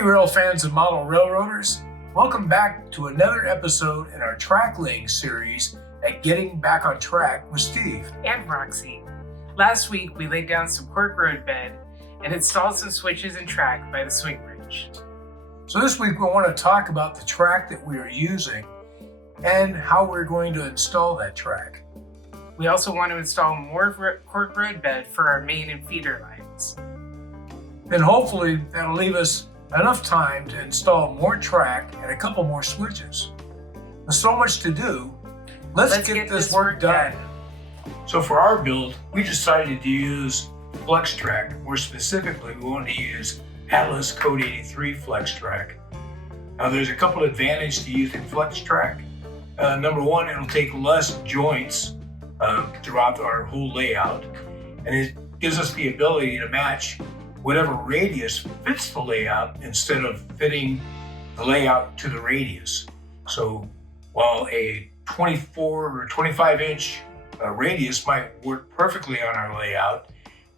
Hey rail fans and model railroaders, welcome back to another episode in our track laying series at Getting Back on Track with Steve and Roxy. Last week we laid down some cork road bed and installed some switches and track by the swing bridge. So this week we want to talk about the track that we are using and how we're going to install that track. We also want to install more cork road bed for our main and feeder lines. Then hopefully that'll leave us enough time to install more track and a couple more switches. There's so much to do. Let's get this work done. So for our build, we decided to use Flex Track. More specifically, we wanted to use Atlas Code 83 Flex Track. Now there's a couple advantages to using Flex Track. Number one, it'll take less joints throughout our whole layout, and it gives us the ability to match whatever radius fits the layout instead of fitting the layout to the radius. So while a 24 or 25 inch radius might work perfectly on our layout,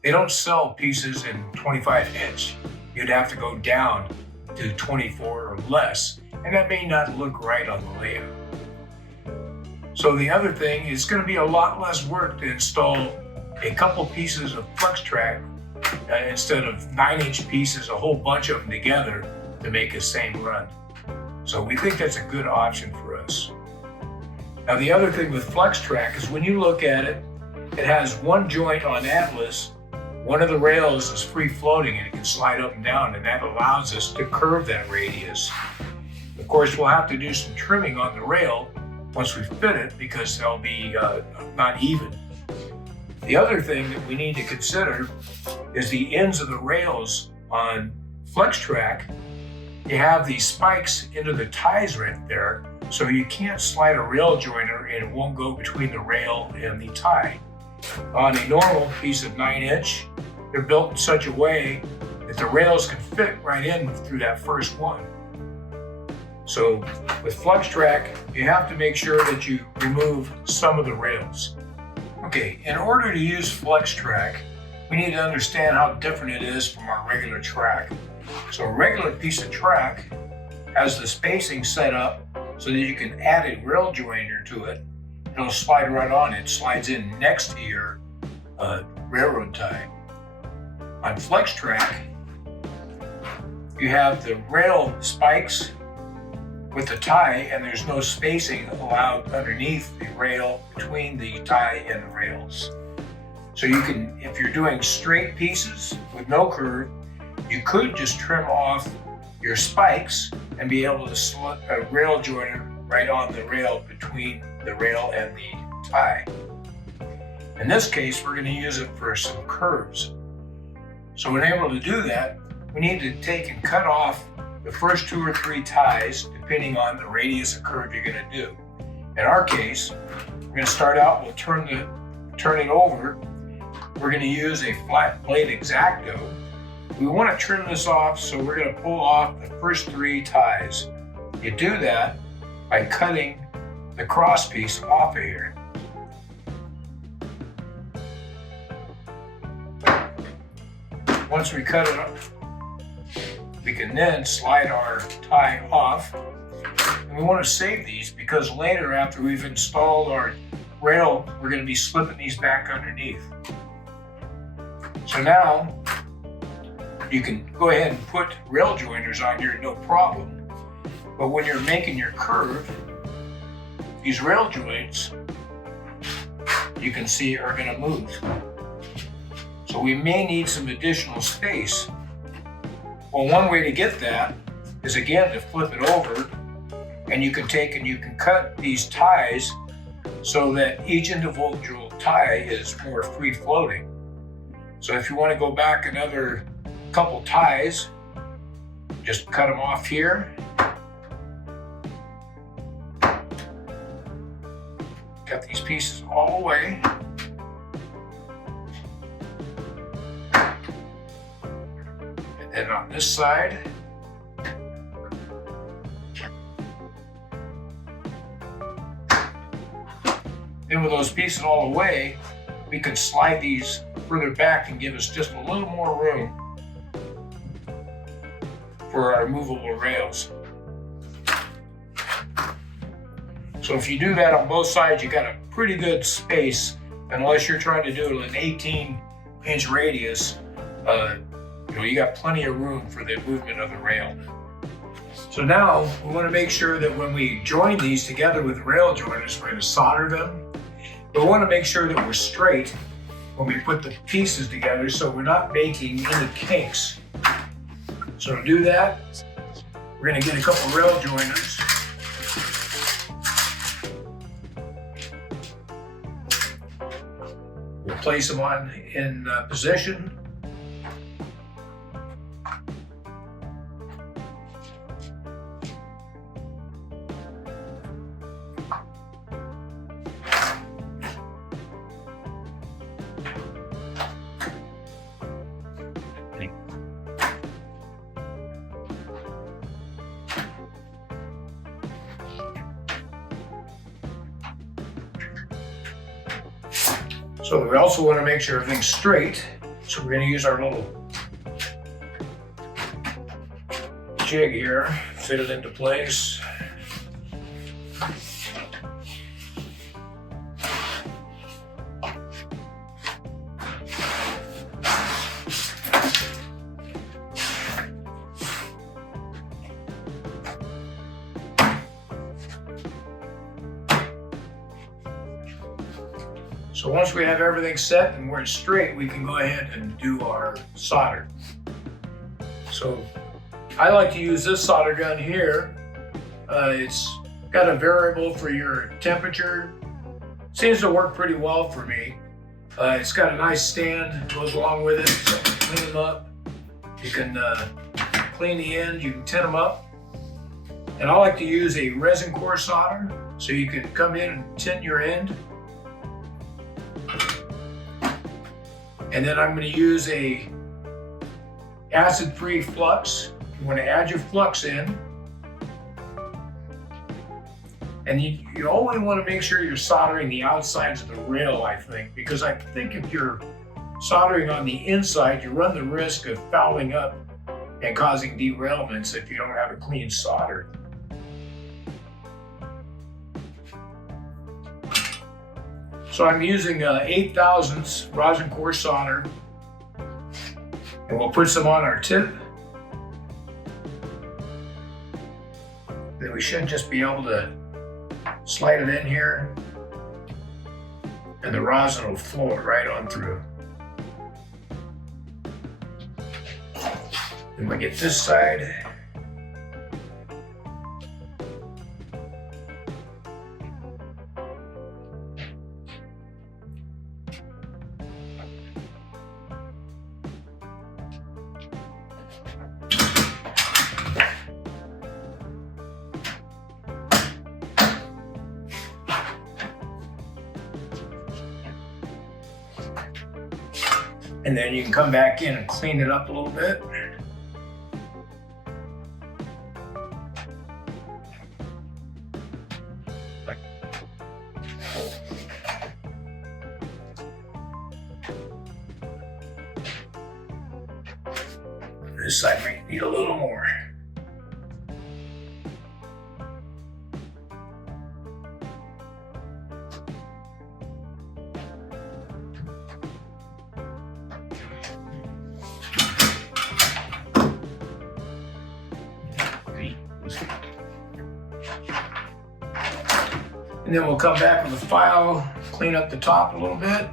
they don't sell pieces in 25 inch. You'd have to go down to 24 or less, and that may not look right on the layout. So the other thing is going to be a lot less work to install a couple pieces of Flex Track instead of 9-inch pieces, a whole bunch of them together to make the same run. So we think that's a good option for us. Now the other thing with Flex Track is when you look at it, it has one joint on Atlas. One of the rails is free floating and it can slide up and down, and that allows us to curve that radius. Of course, we'll have to do some trimming on the rail once we fit it because they'll be not even. The other thing that we need to consider is the ends of the rails on Flex Track. You have these spikes into the ties right there, so you can't slide a rail joiner and it won't go between the rail and the tie. On a normal piece of 9-inch, they're built in such a way that the rails can fit right in through that first one. So with Flex Track, you have to make sure that you remove some of the rails. Okay, in order to use Flex Track, we need to understand how different it is from our regular track. So a regular piece of track has the spacing set up so that you can add a rail joiner to it. It'll slide right on. It slides in next to your railroad tie. On Flex Track, you have the rail spikes with the tie, and there's no spacing allowed underneath the rail between the tie and the rails. So you can, if you're doing straight pieces with no curve, you could just trim off your spikes and be able to slip a rail joiner right on the rail between the rail and the tie. In this case, we're going to use it for some curves. So when able to do that, we need to take and cut off the first 2 or 3 ties depending on the radius of curve you're going to do. In our case, we're going to start out, we'll turn it over. We're going to use a flat blade X-Acto. We want to trim this off, so we're going to pull off the first 3 ties. You do that by cutting the cross piece off of here. Once we cut it off, we can then slide our tie off. And we want to save these because later, after we've installed our rail, we're going to be slipping these back underneath. So now you can go ahead and put rail joiners on here, no problem. But when you're making your curve, these rail joints, you can see, are going to move. So we may need some additional space. Well, one way to get that is again to flip it over, and you can take and you can cut these ties so that each individual tie is more free floating. So if you want to go back another couple ties, just cut them off here. Cut these pieces all the way. And on this side, then with those pieces all the way, we can slide these further back and give us just a little more room for our movable rails. So if you do that on both sides, you got a pretty good space, unless you're trying to do an 18-inch radius. You got plenty of room for the movement of the rail. So now we want to make sure that when we join these together with rail joiners, we're going to solder them. But we want to make sure that we're straight when we put the pieces together, so we're not making any kinks. So to do that, we're going to get a couple rail joiners. We'll place them in position. So we also want to make sure everything's straight. So we're going to use our little jig here, fit it into place. So once we have everything set and we're straight, we can go ahead and do our solder. So I like to use this solder gun here. It's got a variable for your temperature. Seems to work pretty well for me. It's got a nice stand that goes along with it, so you can clean them up. You can clean the end, you can tin them up. And I like to use a resin core solder, so you can come in and tin your end. And then I'm going to use a acid-free flux. You want to add your flux in. And you only want to make sure you're soldering the outsides of the rail, I think, because I think if you're soldering on the inside, you run the risk of fouling up and causing derailments if you don't have a clean solder. So I'm using 8 thousandths rosin core solder, and we'll put some on our tip. Then we should just be able to slide it in here, and the rosin will flow right on through. Then we get this side. And then you can come back in and clean it up a little bit. This side might need a little more. And then we'll come back with a file, clean up the top a little bit.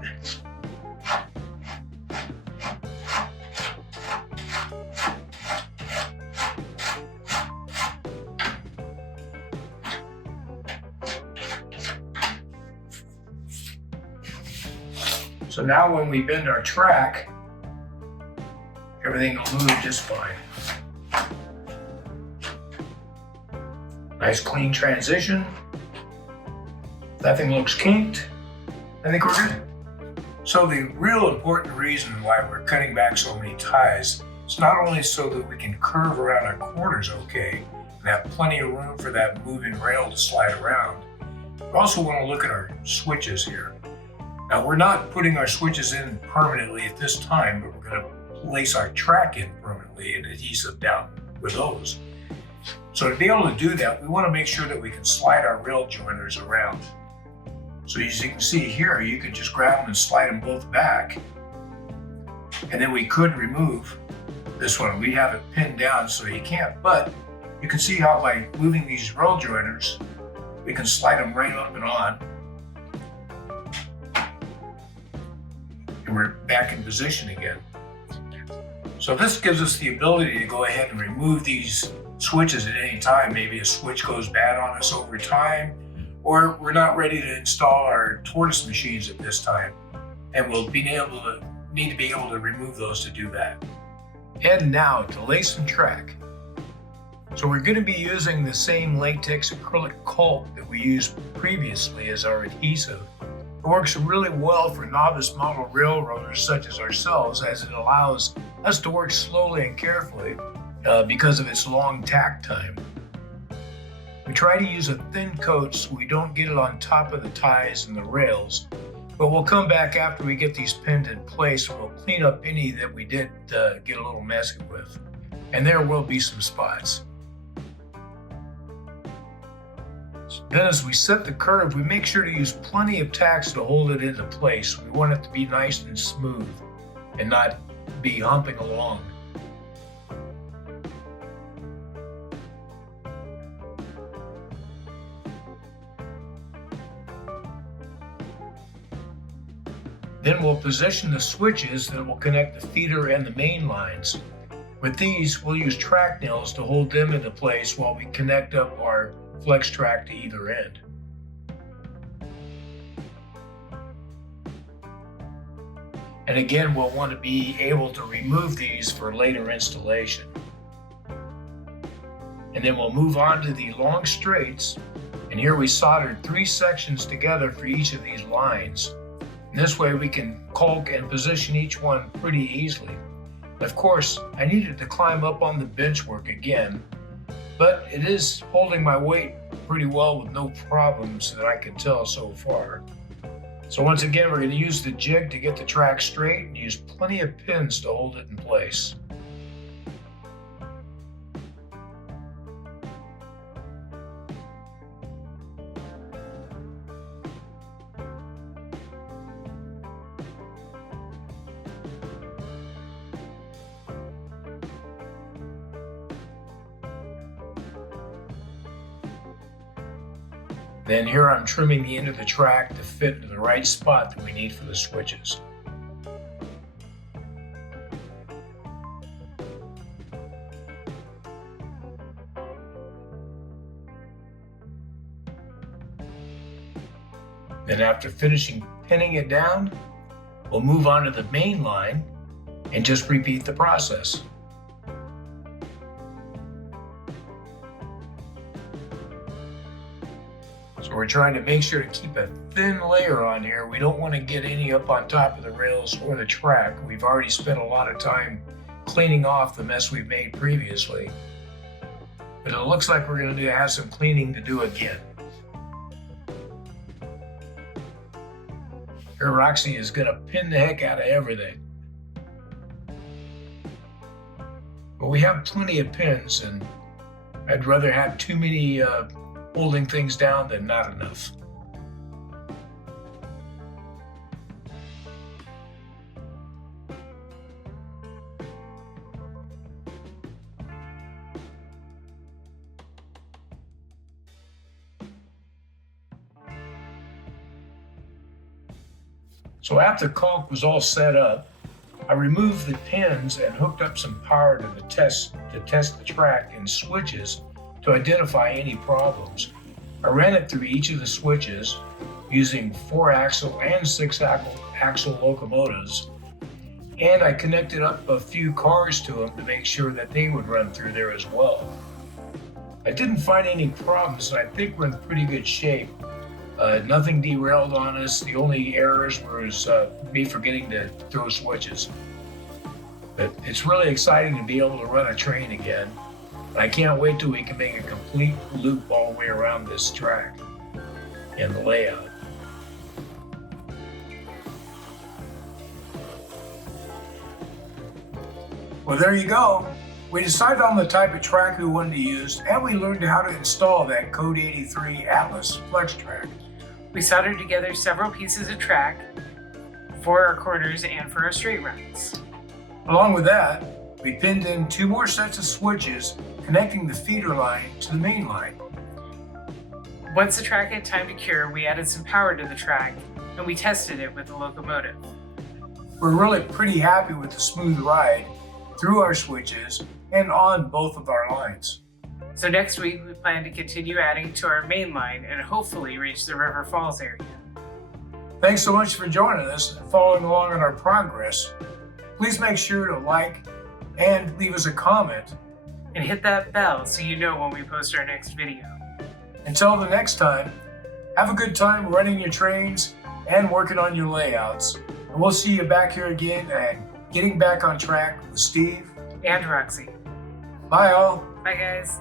So now when we bend our track, everything will move just fine. Nice clean transition. Nothing looks kinked. I think we're good. So the real important reason why we're cutting back so many ties is not only so that we can curve around our corners okay and have plenty of room for that moving rail to slide around, we also want to look at our switches here. Now we're not putting our switches in permanently at this time, but we're going to place our track in permanently and adhesive down with those. So to be able to do that, we want to make sure that we can slide our rail joiners around. So as you can see here, you can just grab them and slide them both back. And then we could remove this one. We have it pinned down so you can't, but you can see how by moving these rail joiners, we can slide them right up and on. And we're back in position again. So this gives us the ability to go ahead and remove these switches at any time. Maybe a switch goes bad on us over time, or we're not ready to install our tortoise machines at this time, and we'll need to be able to remove those to do that. And now to lay some track. So we're going to be using the same latex acrylic caulk that we used previously as our adhesive. It works really well for novice model railroaders such as ourselves, as it allows us to work slowly and carefully because of its long tack time. We try to use a thin coat so we don't get it on top of the ties and the rails, but we'll come back after we get these pinned in place and we'll clean up any that we did get a little messy with. And there will be some spots. Then as we set the curve, we make sure to use plenty of tacks to hold it into place. We want it to be nice and smooth and not be humping along. Then we'll position the switches that will connect the feeder and the main lines. With these, we'll use track nails to hold them into place while we connect up our flex track to either end. And again, we'll want to be able to remove these for later installation. And then we'll move on to the long straights. And here we soldered 3 sections together for each of these lines. And this way we can caulk and position each one pretty easily. Of course, I needed to climb up on the bench work again, but it is holding my weight pretty well with no problems that I can tell so far. So once again, we're going to use the jig to get the track straight and use plenty of pins to hold it in place. Then here I'm trimming the end of the track to fit into the right spot that we need for the switches. Then after finishing pinning it down, we'll move on to the main line and just repeat the process. So we're trying to make sure to keep a thin layer on here. We don't want to get any up on top of the rails or the track. We've already spent a lot of time cleaning off the mess we've made previously. But it looks like we're going to have some cleaning to do again. Here Roxy is going to pin the heck out of everything. But we have plenty of pins, and I'd rather have too many holding things down than not enough. So after caulk was all set up, I removed the pins and hooked up some power to test the track and switches to identify any problems. I ran it through each of the switches using 4-axle and 6-axle locomotives, and I connected up a few cars to them to make sure that they would run through there as well. I didn't find any problems, and I think we're in pretty good shape. Nothing derailed on us. The only errors was me forgetting to throw switches. But it's really exciting to be able to run a train again. I can't wait till we can make a complete loop all the way around this track and the layout. Well, there you go. We decided on the type of track we wanted to use, and we learned how to install that Code 83 Atlas flex track. We soldered together several pieces of track for our corners and for our straight runs. Along with that, we pinned in 2 more sets of switches connecting the feeder line to the main line. Once the track had time to cure, we added some power to the track and we tested it with the locomotive. We're really pretty happy with the smooth ride through our switches and on both of our lines. So next week we plan to continue adding to our main line and hopefully reach the River Falls area. Thanks so much for joining us and following along on our progress. Please make sure to like and leave us a comment. And hit that bell so you know when we post our next video. Until the next time, have a good time running your trains and working on your layouts. And we'll see you back here again and Getting Back on Track with Steve And Roxy. Bye all. Bye guys.